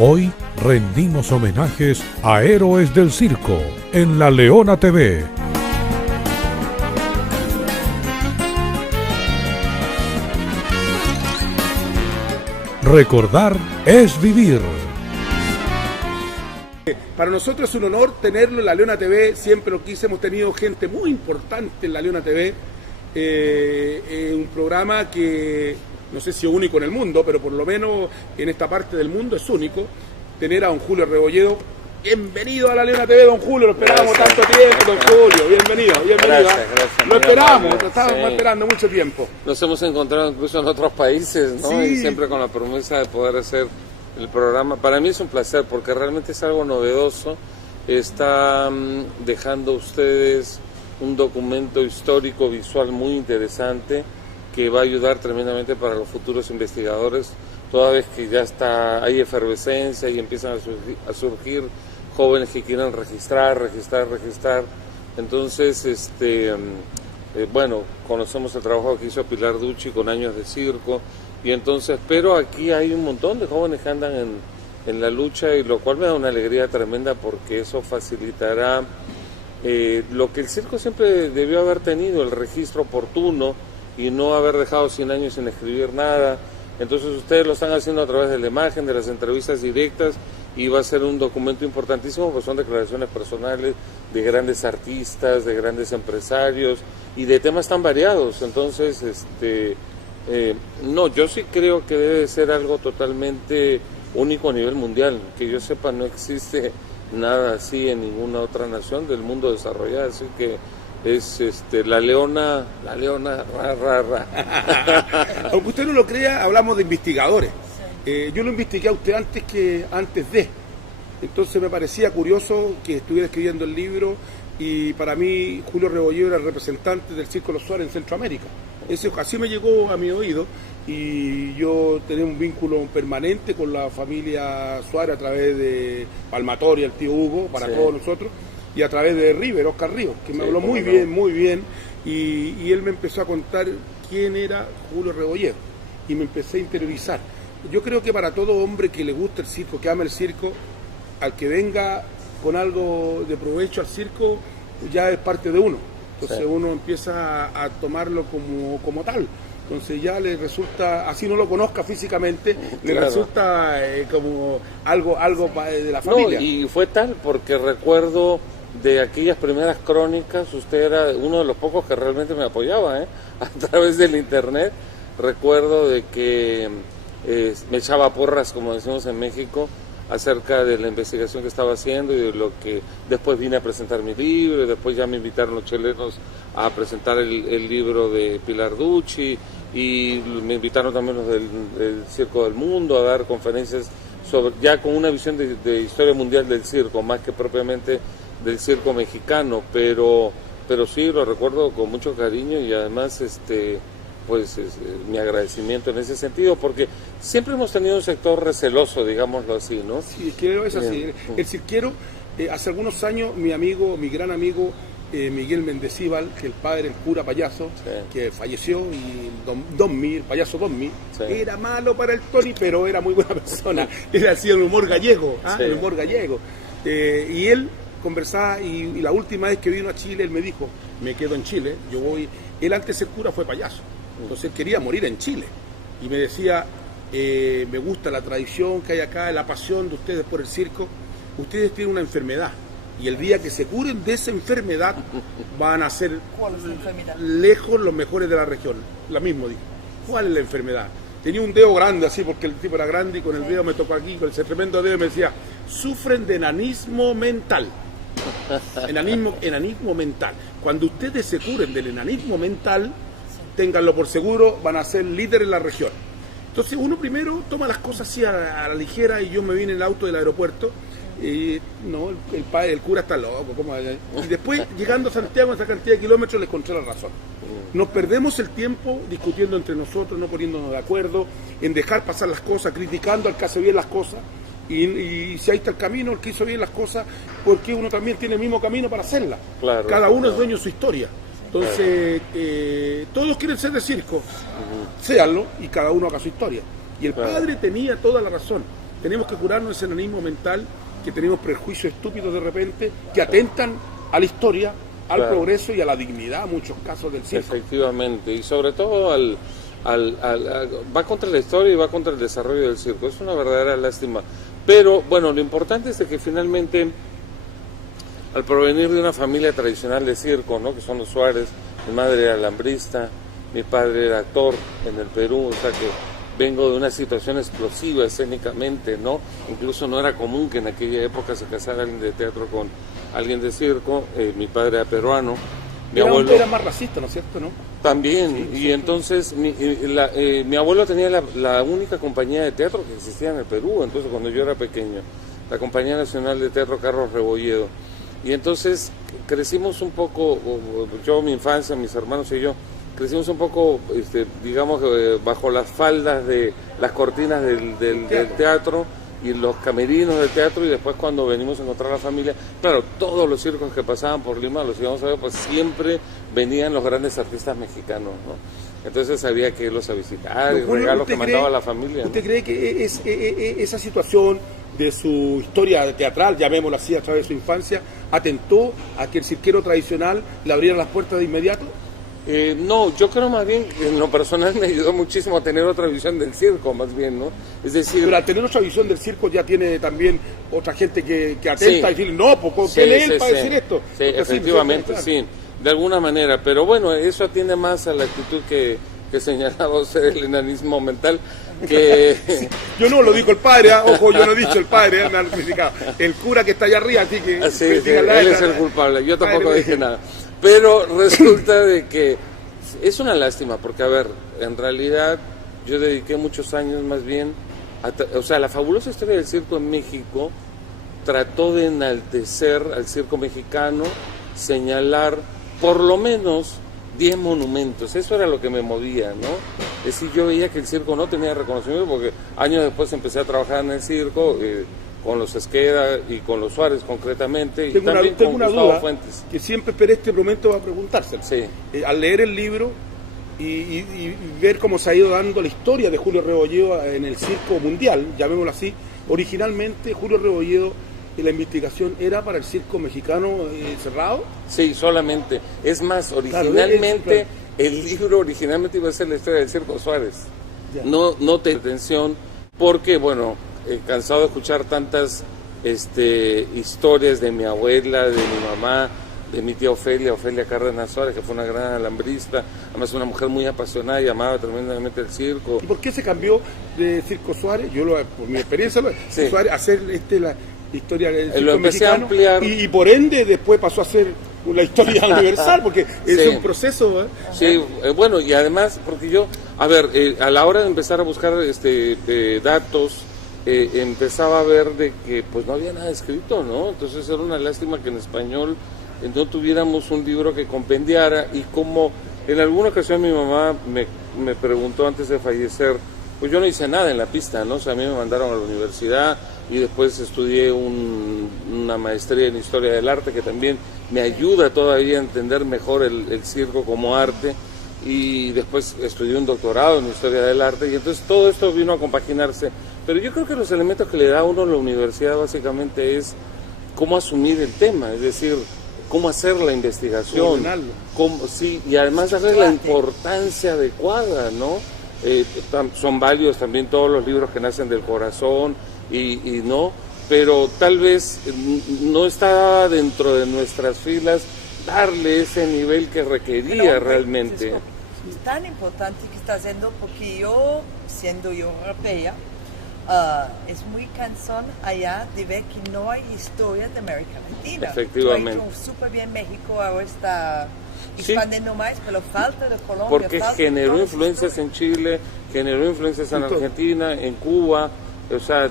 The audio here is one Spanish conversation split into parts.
Hoy rendimos homenajes a héroes del circo en La Leona TV. Recordar es vivir. Para nosotros es un honor tenerlo en La Leona TV, siempre lo quise, hemos tenido gente muy importante en La Leona TV, un programa que no sé si es único en el mundo, pero por lo menos en esta parte del mundo es único, tener a don Julio Rebolledo. Bienvenido a La Leona TV, don Julio, lo esperábamos tanto tiempo, don Julio, bienvenido. Gracias, lo esperábamos, lo estábamos esperando mucho tiempo. Nos hemos encontrado incluso en otros países, ¿no? Sí. Y siempre con la promesa de poder hacer el programa. Para mí es un placer porque realmente es algo novedoso. Están dejando ustedes un documento histórico visual muy interesante que va a ayudar tremendamente para los futuros investigadores, toda vez que ya hay efervescencia y empiezan a surgir jóvenes que quieren registrar. Entonces, bueno, conocemos el trabajo que hizo Pilar Ducci con Años de Circo, y entonces, pero aquí hay un montón de jóvenes que andan en la lucha, y lo cual me da una alegría tremenda porque eso facilitará lo que el circo siempre debió haber tenido, el registro oportuno, y no haber dejado 100 años sin escribir nada. Entonces ustedes lo están haciendo a través de la imagen, de las entrevistas directas, y va a ser un documento importantísimo porque son declaraciones personales de grandes artistas, de grandes empresarios y de temas tan variados. Entonces, no, yo sí creo que debe ser algo totalmente único a nivel mundial. Que yo sepa, no existe nada así en ninguna otra nación del mundo desarrollado, así que es la leona, Aunque usted no lo crea, hablamos de investigadores. Yo lo investigué a usted antes de. Entonces me parecía curioso que estuviera escribiendo el libro, y para mí Julio Rebolledo era el representante del Circo Los Suárez en Centroamérica. Así me llegó a mi oído, y yo tenía un vínculo permanente con la familia Suárez a través de Palmatoria, el tío Hugo, para sí, todos nosotros, y a través de River, Oscar Ríos, que me habló muy bien, y él me empezó a contar quién era Julio Rebolledo, y me empecé a interiorizar. Yo creo que para todo hombre que le gusta el circo, que ama el circo, al que venga con algo de provecho al circo, ya es parte de uno. Entonces sí, uno empieza a tomarlo como tal. Entonces ya le resulta, así no lo conozca físicamente, le resulta como algo de la familia. No, y fue tal porque recuerdo de aquellas primeras crónicas, usted era uno de los pocos que realmente me apoyaba, a través del internet. Recuerdo de que me echaba porras, como decimos en México, acerca de la investigación que estaba haciendo y de lo que después vine a presentar mi libro, y después ya me invitaron los chilenos a presentar el libro de Pilar Ducci, y me invitaron también los del Circo del Mundo a dar conferencias ya con una visión de historia mundial del circo, más que propiamente del circo mexicano, pero sí lo recuerdo con mucho cariño, y además mi agradecimiento en ese sentido, porque siempre hemos tenido un sector receloso, digámoslo así, ¿no? Sí, es así. El cirquero, hace algunos años, mi gran amigo Miguel Mendecíbal, que el padre, el cura payaso, sí, que falleció, y el payaso Don Mi, sí, era malo para el Tony, pero era muy buena persona. Era así el humor gallego, sí, el humor gallego. Y él conversaba, y la última vez que vino a Chile, él me dijo, me quedo en Chile, yo voy. Él antes de ser cura fue payaso. Entonces él quería morir en Chile, y me decía, me gusta la tradición que hay acá, la pasión de ustedes por el circo. Ustedes tienen una enfermedad, y el día que se curen de esa enfermedad van a ser lejos los mejores de la región. La misma dijo. ¿Cuál es la enfermedad? Tenía un dedo grande así, porque el tipo era grande, y con el dedo me tocó aquí, con ese tremendo dedo, me decía, sufren de enanismo mental. Enanismo mental. Cuando ustedes se curen del enanismo mental, ténganlo por seguro, van a ser líderes en la región. Entonces uno primero toma las cosas así a la ligera, y yo me vine en el auto del aeropuerto, y no, el cura está loco, y después llegando a Santiago, en esa cantidad de kilómetros, le encontré la razón. Nos perdemos el tiempo discutiendo entre nosotros, no poniéndonos de acuerdo, en dejar pasar las cosas, criticando al que hace bien las cosas, y si ahí está el camino, el que hizo bien las cosas, porque uno también tiene el mismo camino para hacerlas. Claro, cada uno es dueño de su historia. Entonces, todos quieren ser de circo, séanlo, y cada uno haga su historia. Y el padre tenía toda la razón. tenemos que curarnos ese enanismo mental, que tenemos prejuicios estúpidos de repente, que atentan a la historia, al progreso y a la dignidad, en muchos casos, del circo. Efectivamente, y sobre todo va contra la historia y va contra el desarrollo del circo. Es una verdadera lástima. Pero, bueno, lo importante es de que finalmente, al provenir de una familia tradicional de circo, ¿no?, que son los Suárez, mi madre era alambrista, mi padre era actor en el Perú, o sea que vengo de una situación explosiva escénicamente, ¿no? Incluso no era común que en aquella época se casara alguien de teatro con alguien de circo. Mi padre era peruano. Mi abuelo era más racista, ¿no es cierto? ¿No? También, sí, y entonces mi abuelo tenía la única compañía de teatro que existía en el Perú, entonces cuando yo era pequeño, la Compañía Nacional de Teatro Carlos Rebolledo. Y entonces crecimos un poco, yo, mi infancia, mis hermanos y yo, crecimos un poco, digamos, bajo las faldas de las cortinas del teatro y los camerinos del teatro, y después cuando venimos a encontrar a la familia, claro, todos los circos que pasaban por Lima, los íbamos a ver, pues siempre venían los grandes artistas mexicanos, ¿no? Entonces había que irlos a visitar, y regalos que mandaba la familia. ¿Usted cree que esa situación de su historia teatral, llamémoslo así, a través de su infancia, atentó a que el cirquero tradicional le abriera las puertas de inmediato? No, yo creo más bien, en lo personal me ayudó muchísimo a tener otra visión del circo, más bien, ¿no? Es decir... Pero al tener otra visión del circo ya tiene también otra gente que atenta, sí, y decir, no, pues ¿qué lee él para decir esto? Sí, efectivamente, sí, de alguna manera, pero bueno, eso atiende más a la actitud que señalaba usted, el enanismo mental, que... Sí, yo no lo dijo el padre, ojo, yo no he dicho el padre, me han criticado. El cura que está allá arriba, así que... Sí, él es el culpable, yo tampoco dije nada. Pero resulta de que es una lástima, porque, a ver, en realidad yo dediqué muchos años más bien, o sea, la fabulosa historia del circo en México trató de enaltecer al circo mexicano, señalar por lo menos 10 monumentos, eso era lo que me movía, ¿no? Es decir, yo veía que el circo no tenía reconocimiento, porque años después empecé a trabajar en el circo, con los Esqueda y con los Suárez concretamente, tengo y también tengo con una Gustavo duda Fuentes. Que siempre esperé este momento a preguntárselo. Sí. Al leer el libro y ver cómo se ha ido dando la historia de Julio Rebolledo en el circo mundial, llamémoslo así, originalmente Julio Rebolledo, la investigación era para el circo mexicano cerrado. Sí, solamente. Es más, originalmente, el libro originalmente iba a ser la historia del circo Suárez. Ya. No te atención, porque, bueno, cansado de escuchar tantas historias de mi abuela, de mi mamá, de mi tía Ofelia Cárdenas Suárez, que fue una gran alambrista, además una mujer muy apasionada y amaba tremendamente el circo. ¿Y por qué se cambió de Circo Suárez? Yo, por mi experiencia, sí, Suárez, hacer la historia del circo lo empecé mexicano, a ampliar. Y por ende después pasó a ser la historia universal, porque es un proceso. Sí, bueno, y además, porque yo, a ver, a la hora de empezar a buscar datos, empezaba a ver de que pues no había nada escrito, ¿no? Entonces era una lástima que en español no tuviéramos un libro que compendiara, y como en alguna ocasión mi mamá me preguntó antes de fallecer, pues yo no hice nada en la pista, ¿no? O sea, a mí me mandaron a la universidad y después estudié una maestría en Historia del Arte, que también me ayuda todavía a entender mejor el circo como arte, y después estudié un doctorado en Historia del Arte, y entonces todo esto vino a compaginarse. Pero yo creo que los elementos que le da a uno la universidad básicamente es cómo asumir el tema, es decir, cómo hacer la investigación, sí, y además darle la importancia adecuada, ¿no? Son varios también todos los libros que nacen del corazón, y no, pero tal vez no está dentro de nuestras filas darle ese nivel que requería realmente. Es tan importante que está haciendo, porque yo, siendo yo europea, es muy cansón allá de ver que no hay historia de América Latina. Efectivamente. Súper bien México, ahora está expandiendo más, pero falta de Colombia. Porque generó influencias en Chile, generó influencias en Argentina, en Cuba, o sea,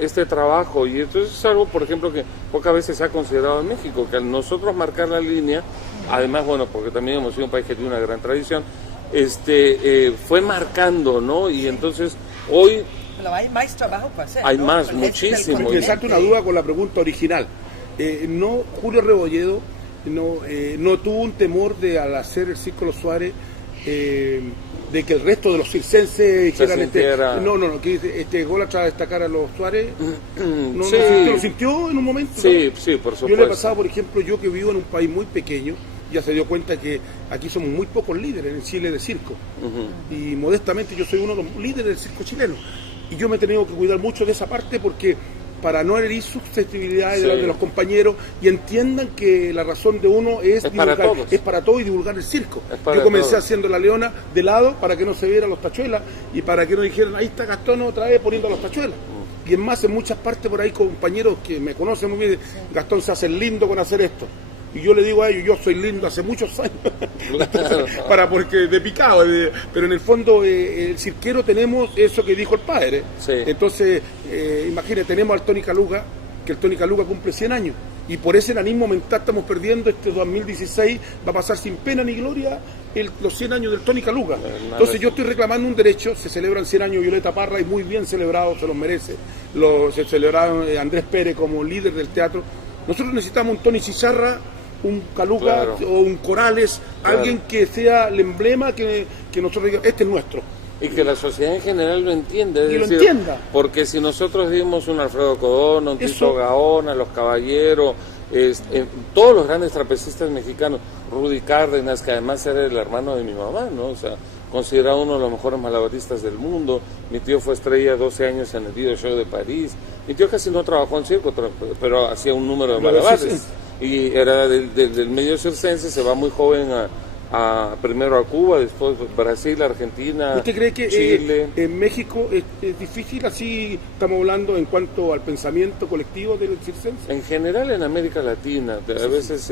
este trabajo, y entonces es algo, por ejemplo, que pocas veces se ha considerado en México, que al nosotros marcar la línea, además, bueno, porque también hemos sido un país que tiene una gran tradición, fue marcando, ¿no? Y entonces, hoy... Pero hay más trabajo para hacer. Hay más, muchísimo. Me salto una duda con la pregunta original. Julio Rebolledo no tuvo un temor de, al hacer el Círculo Suárez, de que el resto de los circenses dijeran sintiera... que este gol atrás destacar a los Suárez. No, Sí. ¿Lo sintió en un momento? Sí, ¿no? sí, por supuesto. Yo le he pasado, por ejemplo, yo que vivo en un país muy pequeño, ya se dio cuenta que aquí somos muy pocos líderes en Chile de circo. Y modestamente yo soy uno de los líderes del circo chileno. Y yo me he tenido que cuidar mucho de esa parte porque para no herir susceptibilidades Sí. de los compañeros y entiendan que la razón de uno es para divulgar, todos. es para todos y divulgar el circo. Es para Yo comencé todos. haciendo la leona de lado para que no se vieran los tachuelas y para que no dijeran, ahí está Gastón otra vez poniendo los tachuelas. Y es más, en muchas partes por ahí compañeros que me conocen muy bien, Gastón se hace lindo con hacer esto. Y yo le digo a ellos, yo soy lindo hace muchos años, porque de picado, pero en el fondo el cirquero tenemos eso que dijo el padre. Sí. Entonces, imagínate, tenemos al Tony Caluga, que el Tony Caluga cumple 100 años, y por ese enanismo mental estamos perdiendo este 2016, va a pasar sin pena ni gloria los 100 años del Tony Caluga. Entonces yo estoy reclamando un derecho, se celebran 100 años Violeta Parra y muy bien celebrado, se los merece, se celebraron Andrés Pérez como líder del teatro. Nosotros necesitamos un Tony Chicharra, un Caluga, claro, o un Corales, claro, alguien que sea el emblema que nosotros digamos, este es nuestro. Y que la sociedad en general lo entienda. Y lo entienda. Porque si nosotros dimos un Alfredo Codón, un Tito Gaona, los Caballeros, todos los grandes trapecistas mexicanos, Rudy Cárdenas, que además era el hermano de mi mamá, ¿no? O sea, considerado uno de los mejores malabaristas del mundo. Mi tío fue estrella 12 años en el Video Show de París. Mi tío casi no trabajó en circo, pero hacía un número de malabares. Y era del medio circense, se va muy joven primero a Cuba, después Brasil, Argentina, ¿Usted cree que Chile. En México es difícil, así estamos hablando en cuanto al pensamiento colectivo del circense? En general en América Latina, a veces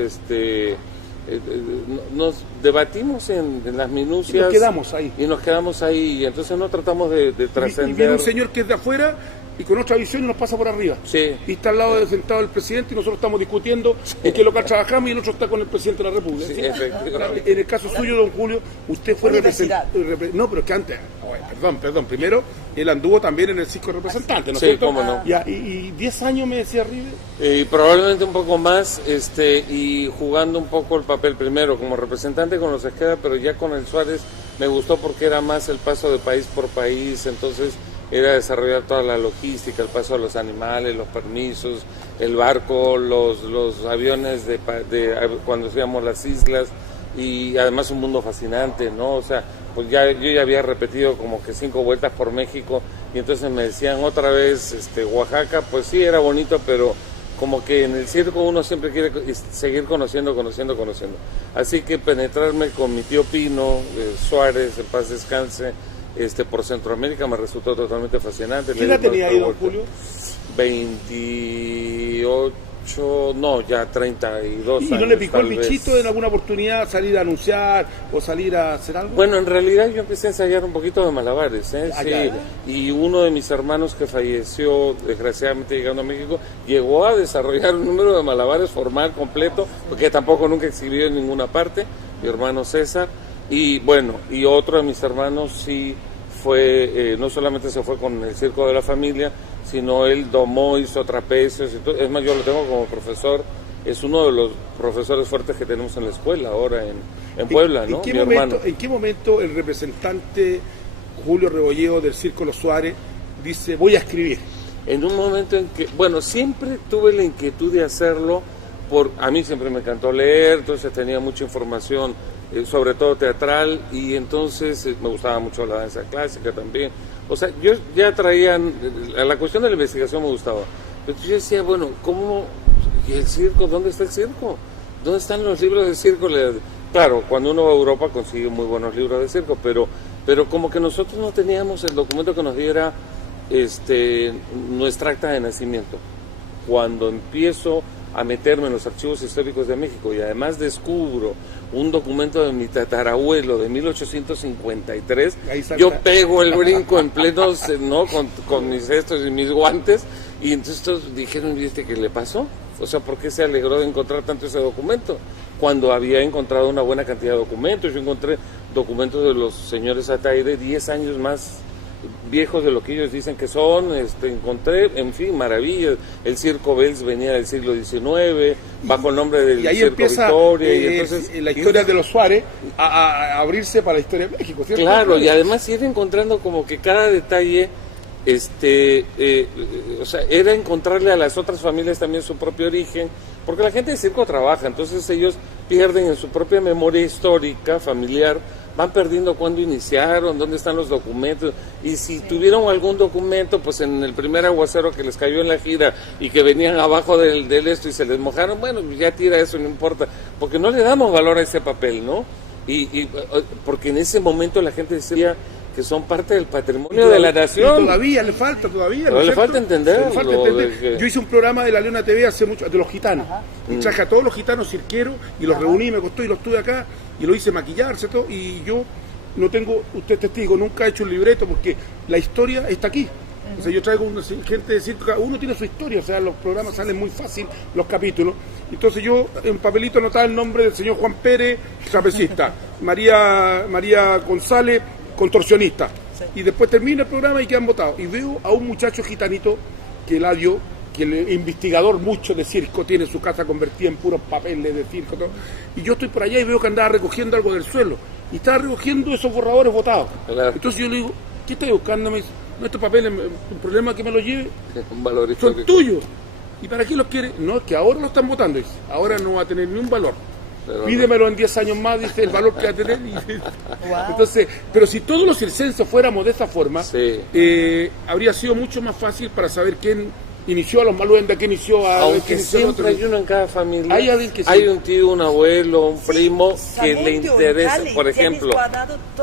nos debatimos en las minucias. Y nos quedamos ahí. Y nos quedamos ahí, y entonces no tratamos de trascender. Y viene un señor que es de afuera y con otra visión y nos pasa por arriba. Sí. Y está al lado sentado el presidente y nosotros estamos discutiendo en qué local trabajamos y el otro está con el presidente de la República. Sí, ¿sí? efectivamente. En el caso suyo, don Julio, usted fue representante. No, pero es que antes, perdón, primero él anduvo también en el circo representante, ¿no es Sí, cierto? cómo no. Y 10 años me decía River. Y probablemente un poco más, y jugando un poco el papel primero como representante con los Esqueda, pero ya con el Suárez me gustó porque era más el paso de país por país, entonces era desarrollar toda la logística, el paso de los animales, los permisos, el barco, los aviones de cuando íbamos las islas, y además un mundo fascinante, ¿no? O sea, pues yo ya había repetido como que 5 vueltas por México, y entonces me decían otra vez Oaxaca, pues sí, era bonito, pero como que en el circo uno siempre quiere seguir conociendo. Así que penetrarme con mi tío Pino, Suárez, en paz descanse, por Centroamérica me resultó totalmente fascinante. ¿Qué edad tenía ahí, don Julio? 28, no, ya 32 años. ¿Y no le picó el tal bichito vez. en alguna oportunidad salir a anunciar o salir a hacer algo? Bueno, en realidad yo empecé a ensayar un poquito de malabares, sí. Ya. Y uno de mis hermanos que falleció, desgraciadamente llegando a México, llegó a desarrollar un número de malabares formal, completo, porque tampoco nunca exhibió en ninguna parte, mi hermano César. Y bueno, y otro de mis hermanos sí fue, no solamente se fue con el circo de la familia, sino él domó, hizo trapecios, y todo. Es más, yo lo tengo como profesor, es uno de los profesores fuertes que tenemos en la escuela ahora en Puebla, ¿no? ¿En qué momento el representante Julio Rebolledo del Circo Los Suárez dice, voy a escribir? En un momento en que, bueno, siempre tuve la inquietud de hacerlo, a mí siempre me encantó leer, entonces tenía mucha información, sobre todo teatral, y entonces me gustaba mucho la danza clásica también. O sea, yo ya traía, la cuestión de la investigación me gustaba, pero yo decía, bueno, ¿cómo? ¿Y el circo? ¿Dónde está el circo? ¿Dónde están los libros de circo? Claro, cuando uno va a Europa consigue muy buenos libros de circo, pero como que nosotros no teníamos el documento que nos diera nuestra acta de nacimiento. Cuando empiezo a meterme en los archivos históricos de México y además descubro un documento de mi tatarabuelo de 1853, yo pego el brinco en pleno, ¿no? con mis cestos y mis guantes, y entonces todos dijeron, ¿viste qué le pasó? O sea, ¿por qué se alegró de encontrar tanto ese documento? Cuando había encontrado una buena cantidad de documentos. Yo encontré documentos de los señores Ataide 10 años más viejos de lo que ellos dicen que son, encontré, en fin, maravillas. El Circo Bells venía del siglo XIX, bajo el nombre del y ahí Circo empieza Victoria. Y entonces, la historia de los Suárez a abrirse para la historia de México, ¿cierto? claro, y además ir encontrando como que cada detalle, o sea, era encontrarle a las otras familias también su propio origen, porque la gente de circo trabaja, entonces ellos pierden en su propia memoria histórica, familiar, van perdiendo cuándo iniciaron, dónde están los documentos, y si tuvieron algún documento, pues en el primer aguacero que les cayó en la gira y que venían abajo del esto y se les mojaron, bueno, ya tira eso, no importa, porque no le damos valor a ese papel, ¿no? Y porque en ese momento la gente decía que son parte del patrimonio de la nación. Y todavía le falta, Pero le falta entender. Yo hice un programa de la Leona TV hace mucho, de los gitanos. Y traje a todos los gitanos cirqueros y los reuní, me costó y los tuve acá y lo hice maquillarse todo. Y yo no tengo, usted es testigo, nunca he hecho un libreto porque la historia está aquí. O sea, yo traigo gente de circo, cada uno tiene su historia, o sea, los programas salen muy fácil, los capítulos. Entonces yo en papelito anotaba el nombre del señor Juan Pérez, trapecista, María González, contorsionista. Sí. Y después termina el programa y quedan votados. Y veo a un muchacho gitanito que el investigador mucho de circo, tiene su casa convertida en puros papeles de circo, todo. Y yo estoy por allá y veo que andaba recogiendo algo del suelo. Y estaba recogiendo esos borradores votados. Claro. Entonces yo le digo, ¿qué estás buscando? Me dice, no, estos papeles, un problema que me los lleve, son tuyos. ¿Y para qué los quiere? No, es que ahora lo están votando, dice. Ahora no va a tener ni un valor. Pero pídemelo en 10 años más, dice, el valor que va a tener. Wow. Entonces, pero si todos los circenses fuéramos de esa forma, habría sido mucho más fácil para saber quién inició a los Maluenda, quién inició a... Aunque siempre hay uno en cada familia, hay un tío, un abuelo, un primo que le interesa, por ejemplo,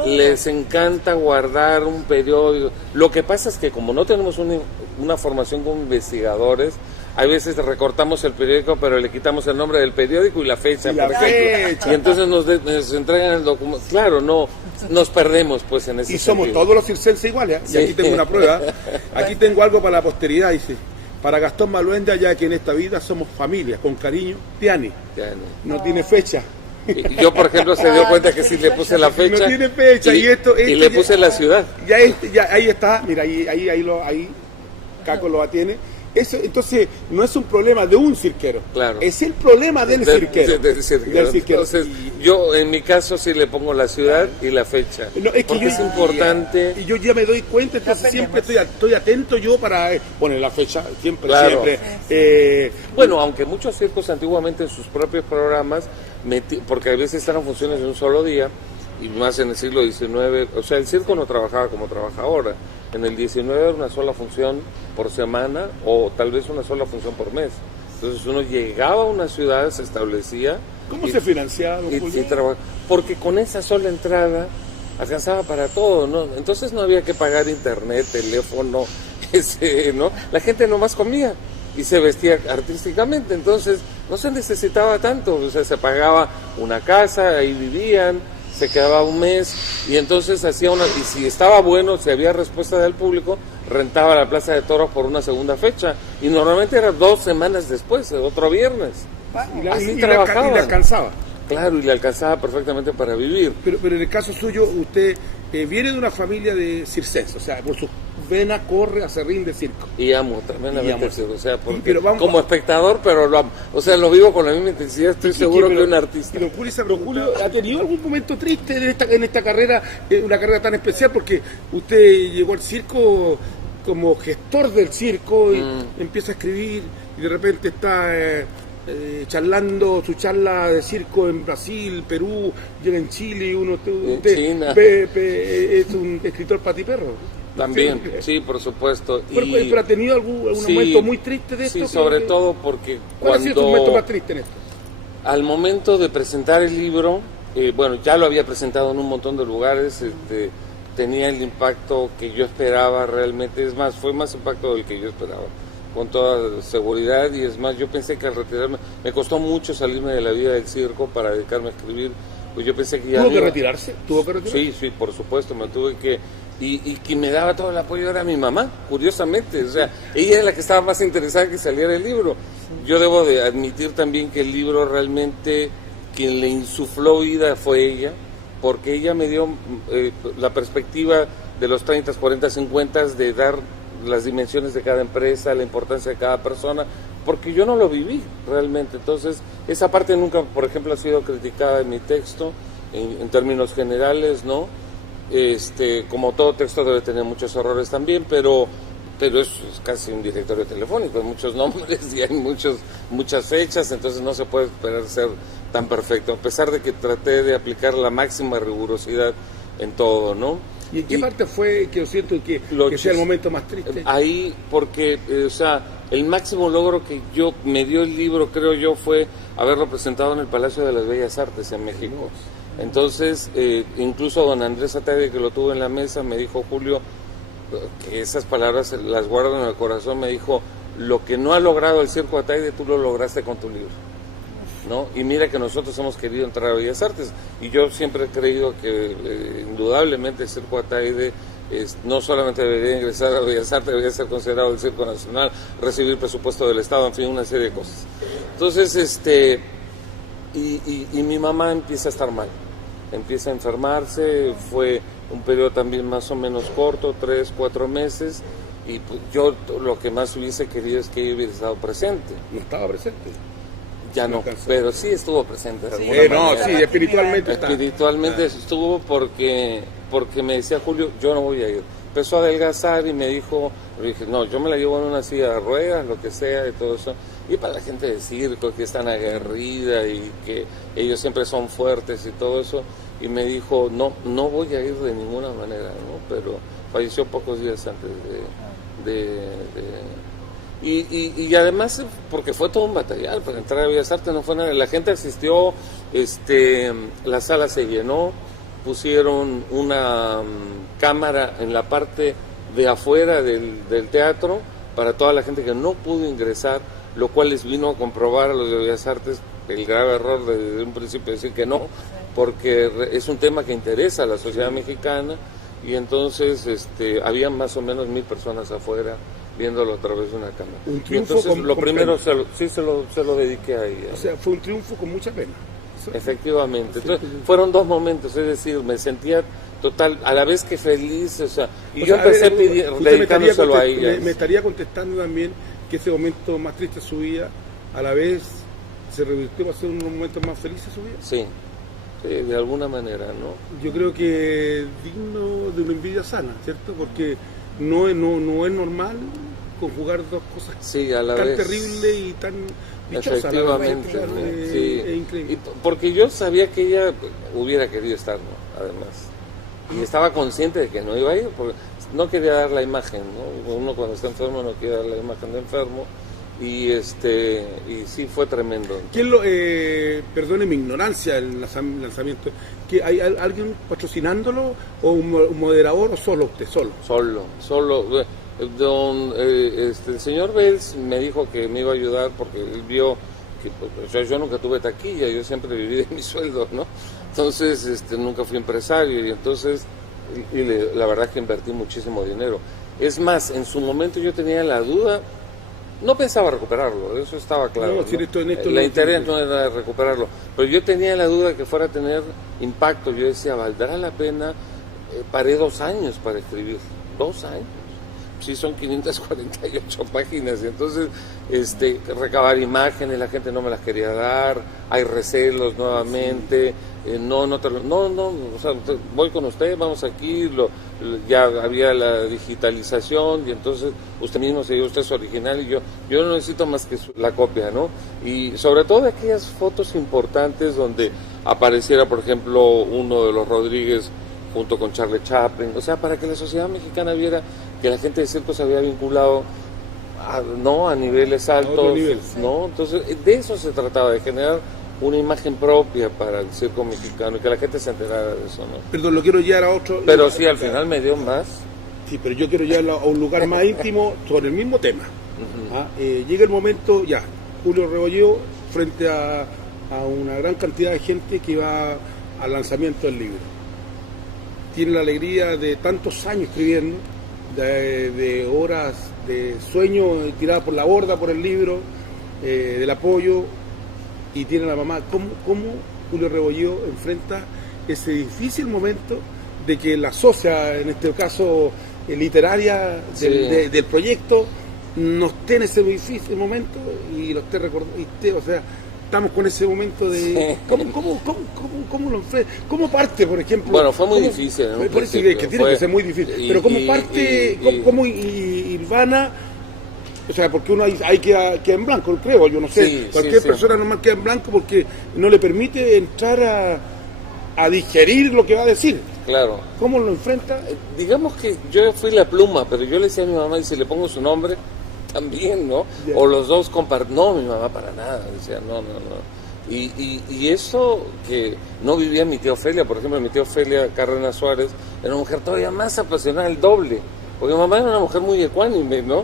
les encanta guardar un periódico. Lo que pasa es que como no tenemos una formación como investigadores, hay veces recortamos el periódico, pero le quitamos el nombre del periódico y la fecha, por ejemplo. Y entonces nos entregan el documento. Claro, no, nos perdemos pues en ese Y somos sentido. todos los circenses iguales, ¿eh? Y aquí tengo una prueba. Aquí tengo algo para la posteridad, dice. Para Gastón Maluenda, ya que en esta vida somos familia, con cariño, Tiani. No tiene fecha. Yo, por ejemplo, se dio cuenta que sí le puse la fecha. No tiene fecha. Y le puse la ciudad. Ya ahí está, mira, ahí Caco lo tiene. Eso, entonces, no es un problema de un cirquero, claro. Es el problema del cirquero. Del cirquero. Entonces, yo en mi caso sí le pongo la ciudad y la fecha, no, porque es importante. Y yo ya me doy cuenta, entonces siempre estoy atento yo para poner la fecha, siempre. Bueno, aunque muchos circos antiguamente en sus propios programas, porque a veces están en funciones de un solo día, y más en el siglo XIX, o sea, el circo no trabajaba como trabaja ahora. En el 19 era una sola función por semana o tal vez una sola función por mes. Entonces uno llegaba a una ciudad, se establecía. ¿Cómo se financiaba? Porque con esa sola entrada alcanzaba para todo, ¿no? Entonces no había que pagar internet, teléfono, ¿no? La gente nomás comía y se vestía artísticamente, entonces no se necesitaba tanto, o sea, se pagaba una casa, ahí vivían, se quedaba un mes y entonces hacía y si estaba bueno, si había respuesta del público, rentaba la Plaza de Toros por una segunda fecha y normalmente era 2 semanas después, otro viernes. Así trabajaban. Y le alcanzaba. Claro, y le alcanzaba perfectamente para vivir. Pero en el caso suyo, usted viene de una familia de circenses, o sea, por su vena corre a serrín de circo. Y amo tremendamente el circo, o sea, como espectador, pero lo amo. O sea, lo vivo con la misma intensidad, estoy seguro que un artista. Pero Julio, ¿ha tenido algún momento triste en esta carrera, una carrera tan especial? Porque usted llegó al circo como gestor del circo y empieza a escribir y de repente está... charlando su charla de circo en Brasil, Perú, llega en Chile, China. Es un escritor patiperro. También, sí, por supuesto. Pero ha tenido algún momento muy triste de esto. Sí, sobre todo porque ¿cuál ha sido tu momento más triste en esto? Al momento de presentar el libro, bueno, ya lo había presentado en un montón de lugares, tenía el impacto que yo esperaba realmente, es más, fue más impacto del que yo esperaba. Con toda seguridad, y es más, yo pensé que al retirarme, me costó mucho salirme de la vida del circo para dedicarme a escribir, pues yo pensé que ya... ¿Tuvo que retirarse? Sí, por supuesto, me tuve que... Y quien me daba todo el apoyo era mi mamá, curiosamente, o sea, ella es la que estaba más interesada en que saliera el libro. Yo debo de admitir también que el libro realmente, quien le insufló vida fue ella, porque ella me dio la perspectiva de los 30, 40, 50, de dar las dimensiones de cada empresa, la importancia de cada persona, porque yo no lo viví realmente. Entonces, esa parte nunca, por ejemplo, ha sido criticada en mi texto, en términos generales, ¿no? Como todo texto debe tener muchos errores también, pero es casi un directorio telefónico, hay muchos nombres y hay muchas fechas, entonces no se puede esperar ser tan perfecto, a pesar de que traté de aplicar la máxima rigurosidad en todo, ¿no? ¿Y en qué parte fue que yo siento que sea el momento más triste? Ahí, porque, el máximo logro que me dio el libro, creo yo, fue haberlo presentado en el Palacio de las Bellas Artes en México. Entonces, incluso don Andrés Ataide, que lo tuvo en la mesa, me dijo, Julio, que esas palabras las guardo en el corazón, me dijo, lo que no ha logrado el Circo Ataide, tú lo lograste con tu libro, ¿no? Y mira que nosotros hemos querido entrar a Bellas Artes, y yo siempre he creído que indudablemente el Circo Ataide no solamente debería ingresar a Bellas Artes, debería ser considerado el Circo Nacional, recibir presupuesto del Estado, en fin, una serie de cosas. Entonces, y mi mamá empieza a estar mal, empieza a enfermarse, fue un periodo también más o menos corto, 3, 4 meses, y pues yo lo que más hubiese querido es que ella hubiera estado presente. ¿No estaba presente? Ya no, pero sí estuvo presente de alguna manera. Sí, espiritualmente está. Espiritualmente estuvo porque me decía, Julio, yo no voy a ir. Empezó a adelgazar y me dijo, le dije, no, yo me la llevo en una silla de ruedas, lo que sea y todo eso. Y para la gente de circo, que es tan aguerrida y que ellos siempre son fuertes y todo eso. Y me dijo, no voy a ir de ninguna manera, ¿no? Pero falleció pocos días antes y además porque fue todo un batallar para entrar a Bellas Artes, no fue nada, la gente asistió, la sala se llenó, pusieron una cámara en la parte de afuera del teatro para toda la gente que no pudo ingresar, lo cual les vino a comprobar a los de Bellas Artes el grave error de un principio decir que no, porque es un tema que interesa a la sociedad mexicana, y entonces había más o menos 1,000 personas afuera viéndolo a través de una cámara. Un triunfo. Y entonces lo primero se lo dediqué a ella. O sea, fue un triunfo con mucha pena. Efectivamente. Entonces, fueron 2 momentos, es decir, me sentía total, a la vez que feliz, y yo empecé dedicándoselo a ella. Me estaría contestando también que ese momento más triste de su vida, a la vez se revirtió para ser un momento más feliz de su vida. Sí, de alguna manera, ¿no? Yo creo que digno de una envidia sana, ¿cierto? Porque no es normal conjugar 2 cosas tan terribles y tan dichosas. Efectivamente, sí. Es increíble. Porque yo sabía que ella hubiera querido estar, ¿no? Además. Y estaba consciente de que no iba a ir, porque no quería dar la imagen, ¿no? Uno cuando está enfermo no quiere dar la imagen de enfermo. Y sí fue tremendo. ¿Quién perdone mi ignorancia el lanzamiento, que hay alguien patrocinándolo o un moderador o solo usted? Solo. El señor Bells me dijo que me iba a ayudar porque él vio que yo nunca tuve taquilla, yo siempre viví de mi sueldo, ¿no? Entonces nunca fui empresario, y entonces la verdad que invertí muchísimo dinero. Es más, en su momento yo tenía la duda. No pensaba recuperarlo, eso estaba claro. No, ¿no? La interés no era recuperarlo, pero yo tenía la duda de que fuera a tener impacto. Yo decía, ¿valdrá la pena? Paré 2 años para escribir, 2 años. Sí, son 548 páginas, y entonces recabar imágenes, la gente no me las quería dar, hay recelos nuevamente, o sea, voy con usted, vamos aquí, ya había la digitalización, y entonces usted mismo se dio usted su original, y yo no necesito más que la copia, ¿no? Y sobre todo de aquellas fotos importantes donde apareciera, por ejemplo, uno de los Rodríguez junto con Charlie Chaplin, o sea, para que la sociedad mexicana viera que la gente de circo se había vinculado a niveles altos, ¿no? Entonces, de eso se trataba, de generar una imagen propia para el circo mexicano y que la gente se enterara de eso, ¿no? Perdón, lo quiero llevar a otro... Pero sí, al final me dio más. Sí, pero yo quiero llevarlo a un lugar más íntimo sobre el mismo tema. Llega el momento, Julio Rebolledo, frente a una gran cantidad de gente que va al lanzamiento del libro. Tiene la alegría de tantos años escribiendo, de horas de sueño tiradas por la borda por el libro, del apoyo, y tiene a la mamá. ¿Cómo Julio Rebolledo enfrenta ese difícil momento de que la socia, en este caso literaria del proyecto, no esté en ese difícil momento y lo esté recordando, o sea, estamos con ese momento de ¿cómo lo enfrenta? ¿Cómo parte, por ejemplo? Bueno, fue muy difícil, ¿no? Me parece que tiene que ser muy difícil, pero ¿cómo parte, cómo Ivana? O sea, porque uno ahí queda en blanco, creo, yo no sé. Cualquier persona normal queda en blanco porque no le permite entrar a digerir lo que va a decir. Claro. ¿Cómo lo enfrenta? Digamos que yo fui la pluma, pero yo le decía a mi mamá, y si le pongo su nombre, también, ¿no? Yeah. O los dos comparten. No, mi mamá para nada, decía, no. Y eso que no vivía mi tía Ofelia, por ejemplo, mi tía Ofelia Cárdenas Suárez, era una mujer todavía más apasionada, el doble. Porque mi mamá era una mujer muy ecuánime, ¿no?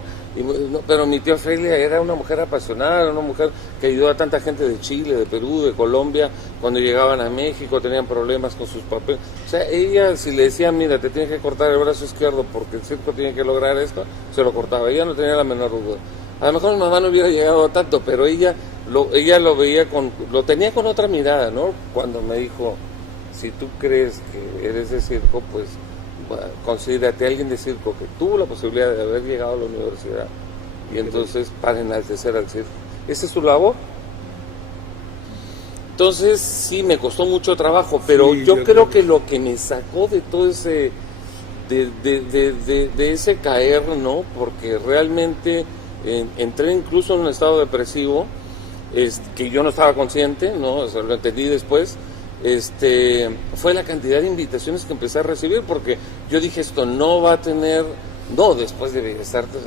Pero mi tía Ofelia era una mujer apasionada, era una mujer que ayudó a tanta gente de Chile, de Perú, de Colombia, cuando llegaban a México, tenían problemas con sus papeles. O sea, ella, si le decían, mira, te tienes que cortar el brazo izquierdo porque el circo tiene que lograr esto, se lo cortaba. Ella no tenía la menor duda. A lo mejor mi mamá no hubiera llegado a tanto, pero ella lo veía lo tenía con otra mirada, ¿no? Cuando me dijo, si tú crees que eres de circo, pues considérate alguien de circo que tuvo la posibilidad de haber llegado a la universidad y entonces para enaltecer al circo. Esa es su labor. Entonces sí me costó mucho trabajo, pero yo creo que lo que me sacó de todo ese de ese caer, ¿no? Porque realmente entré incluso en un estado depresivo, que yo no estaba consciente, ¿no? O sea, lo entendí después. Fue la cantidad de invitaciones que empecé a recibir, porque yo dije, esto no va a tener, después de Bellas Artes,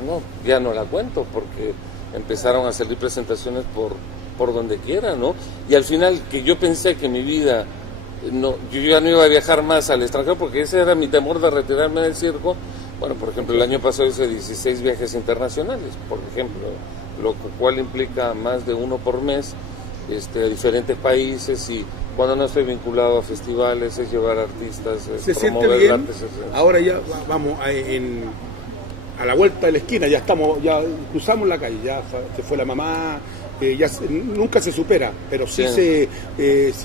ya no la cuento, porque empezaron a salir presentaciones por donde quiera, ¿no? Y al final, que yo pensé que mi vida, yo ya no iba a viajar más al extranjero, porque ese era mi temor de retirarme del circo. Bueno, por ejemplo, el año pasado hice 16 viajes internacionales, por ejemplo, lo cual implica más de uno por mes, a diferentes países, y cuando no estoy vinculado a festivales es llevar artistas, se siente bien. Ahora ya vamos a la vuelta de la esquina, ya cruzamos la calle, ya se fue la mamá, nunca se supera, pero sí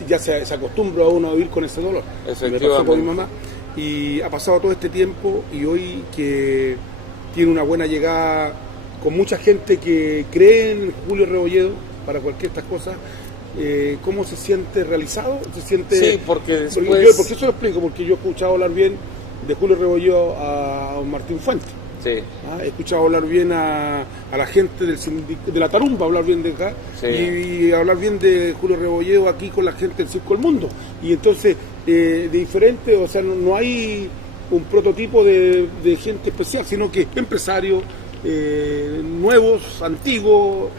ya se acostumbra a uno a vivir con ese dolor. Me pasó con mi mamá y ha pasado todo este tiempo, y hoy que tiene una buena llegada con mucha gente que cree en Julio Rebolledo para cualquier estas cosas. ¿Cómo se siente realizado? Sí, porque después... Porque eso lo explico, porque yo he escuchado hablar bien de Julio Rebolledo a Martín Fuentes. Sí. He escuchado hablar bien a la gente de la Tarumba, hablar bien de acá, sí. y hablar bien de Julio Rebolledo aquí con la gente del Circo del Mundo. Y entonces, de diferente, o sea, no hay un prototipo de gente especial, sino que empresarios nuevos, antiguos.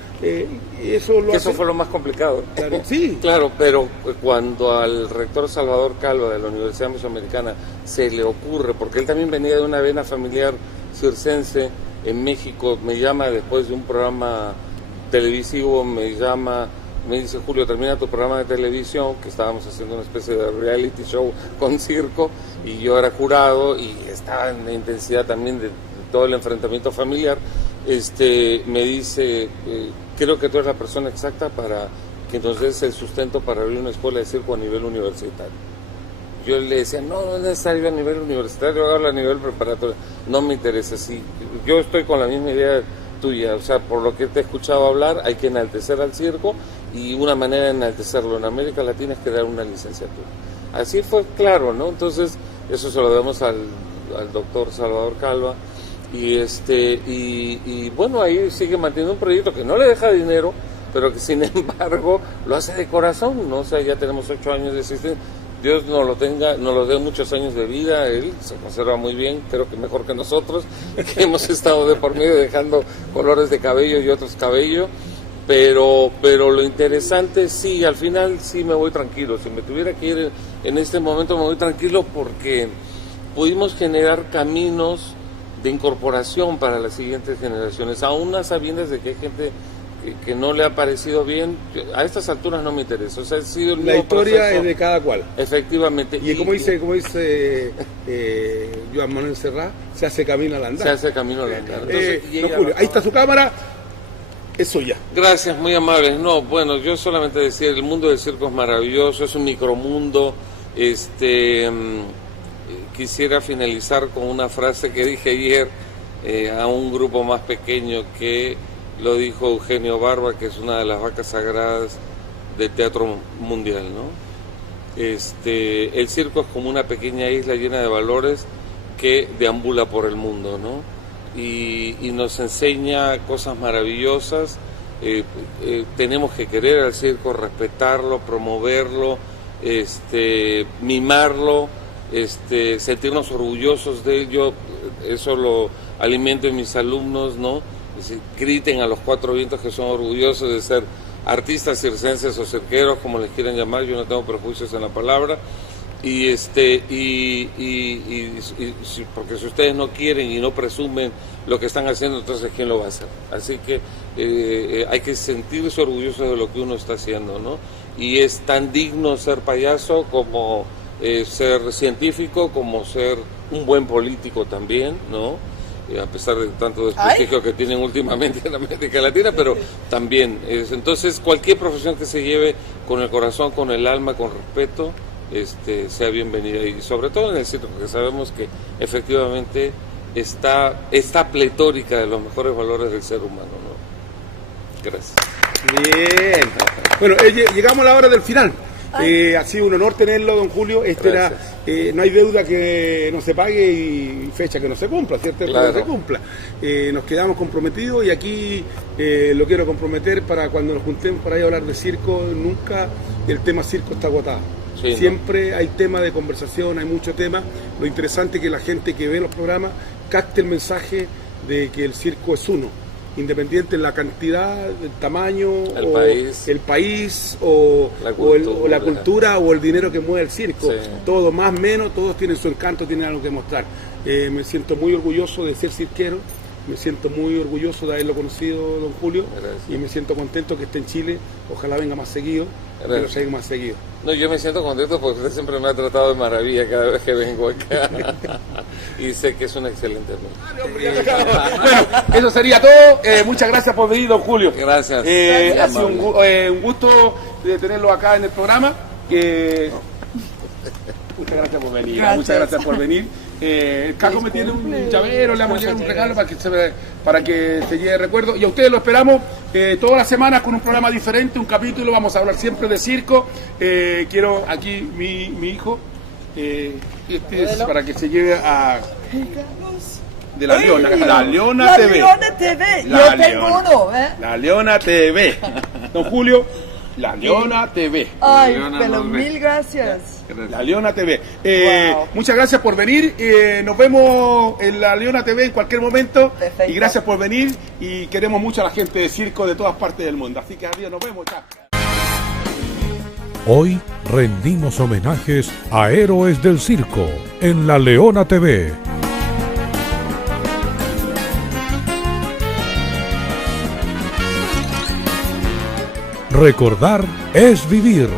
Eso fue lo más complicado. Claro, sí. Claro, pero cuando al rector Salvador Calva de la Universidad Mesoamericana se le ocurre, porque él también venía de una vena familiar circense en México, me llama después de un programa televisivo, me dice, Julio, termina tu programa de televisión, que estábamos haciendo una especie de reality show con circo, y yo era jurado, y estaba en la intensidad también de todo el enfrentamiento familiar. Me dice, creo que tú eres la persona exacta para que nos des el sustento para abrir una escuela de circo a nivel universitario. Yo le decía, no es necesario a nivel universitario, hágalo a nivel preparatorio. No me interesa, sí. Yo estoy con la misma idea tuya, o sea, por lo que te he escuchado hablar, hay que enaltecer al circo, y una manera de enaltecerlo en América Latina es crear una licenciatura. Así fue claro, ¿no? Entonces, eso se lo damos al doctor Salvador Calva. Y bueno, ahí sigue manteniendo un proyecto que no le deja dinero, pero que sin embargo lo hace de corazón, ¿no? O sea, ya tenemos 8 años de existencia. Dios nos lo dé muchos años de vida. Él se conserva muy bien, creo que mejor que nosotros, que hemos estado de por medio dejando colores de cabello y otros cabello. Pero lo interesante, sí, al final sí me voy tranquilo. Si me tuviera que ir en este momento, me voy tranquilo, porque pudimos generar caminos de incorporación para las siguientes generaciones, aún a sabiendas de que hay gente que no le ha parecido bien. A estas alturas no me interesa, o sea, ha sido el la historia proceso, es de cada cual. Efectivamente. Y como dice Joan Manuel Serrat, se hace camino al andar. Se hace camino al andar. Julio, ahí está su cámara, eso ya. Gracias, muy amables. No, bueno, yo solamente decía, el mundo del circo es maravilloso, es un micromundo, quisiera finalizar con una frase que dije ayer a un grupo más pequeño, que lo dijo Eugenio Barba, que es una de las vacas sagradas del teatro mundial, ¿no? El circo es como una pequeña isla llena de valores que deambula por el mundo, ¿no? Y nos enseña cosas maravillosas. Tenemos que querer al circo, respetarlo, promoverlo, mimarlo, sentirnos orgullosos de ello. Eso lo alimento en mis alumnos, ¿no? Griten a los cuatro vientos que son orgullosos de ser artistas circenses o cirqueros, como les quieran llamar. Yo no tengo prejuicios en la palabra. Porque si ustedes no quieren y no presumen lo que están haciendo, entonces ¿quién lo va a hacer? Así que hay que sentirse orgullosos de lo que uno está haciendo, ¿no? Y es tan digno ser payaso como ser científico, como ser un buen político también, ¿no? A pesar de tanto desprestigio que tienen últimamente en América Latina, pero también entonces cualquier profesión que se lleve con el corazón, con el alma, con respeto, sea bienvenida, y sobre todo en el circo, porque sabemos que efectivamente está pletórica de los mejores valores del ser humano, ¿no? Gracias. Bien. Bueno, llegamos a la hora del final. Ha sido un honor tenerlo, don Julio. No hay deuda que no se pague y fecha que no se cumpla, ¿cierto? Claro. Que no se cumpla. Nos quedamos comprometidos, y aquí lo quiero comprometer para cuando nos juntemos para ir a hablar de circo. Nunca el tema circo está agotado. Sí, siempre ¿no? Hay tema de conversación, hay mucho tema. Lo interesante es que la gente que ve los programas capte el mensaje de que el circo es uno, independiente de la cantidad, el tamaño, el país o la cultura o el dinero que mueve el circo. Sí. Todo más menos, todos tienen su encanto, tienen algo que mostrar. Me siento muy orgulloso de ser cirquero, me siento muy orgulloso de haberlo conocido, don Julio. Gracias. Y me siento contento que esté en Chile. Ojalá venga más seguido, que lo traiga más seguido. No, yo me siento contento porque usted siempre me ha tratado de maravilla cada vez que vengo acá. Y sé que es un excelente amigo. Bueno, eso sería todo. Muchas gracias por venir, don Julio. Gracias. Ha sido un gusto de tenerlo acá en el programa. Muchas gracias por venir. Gracias. Muchas gracias por venir. El Caco me tiene un llavero, le vamos a llevar un regalo para que se lleve recuerdo. Y a ustedes lo esperamos todas las semanas con un programa diferente, un capítulo. Vamos a hablar siempre de circo. Quiero aquí mi hijo, es para que se lleve a... De la Leona, la Leona TV. La Leona TV, yo tengo uno, La Leona TV. Don Julio, La Leona TV. Ay, Leona pero mil gracias. La Leona TV. Muchas gracias por venir. Nos vemos en La Leona TV en cualquier momento. Perfecto. Y gracias por venir. Y queremos mucho a la gente de circo de todas partes del mundo. Así que adiós, nos vemos. Chao. Hoy rendimos homenajes a héroes del circo en La Leona TV. Recordar es vivir.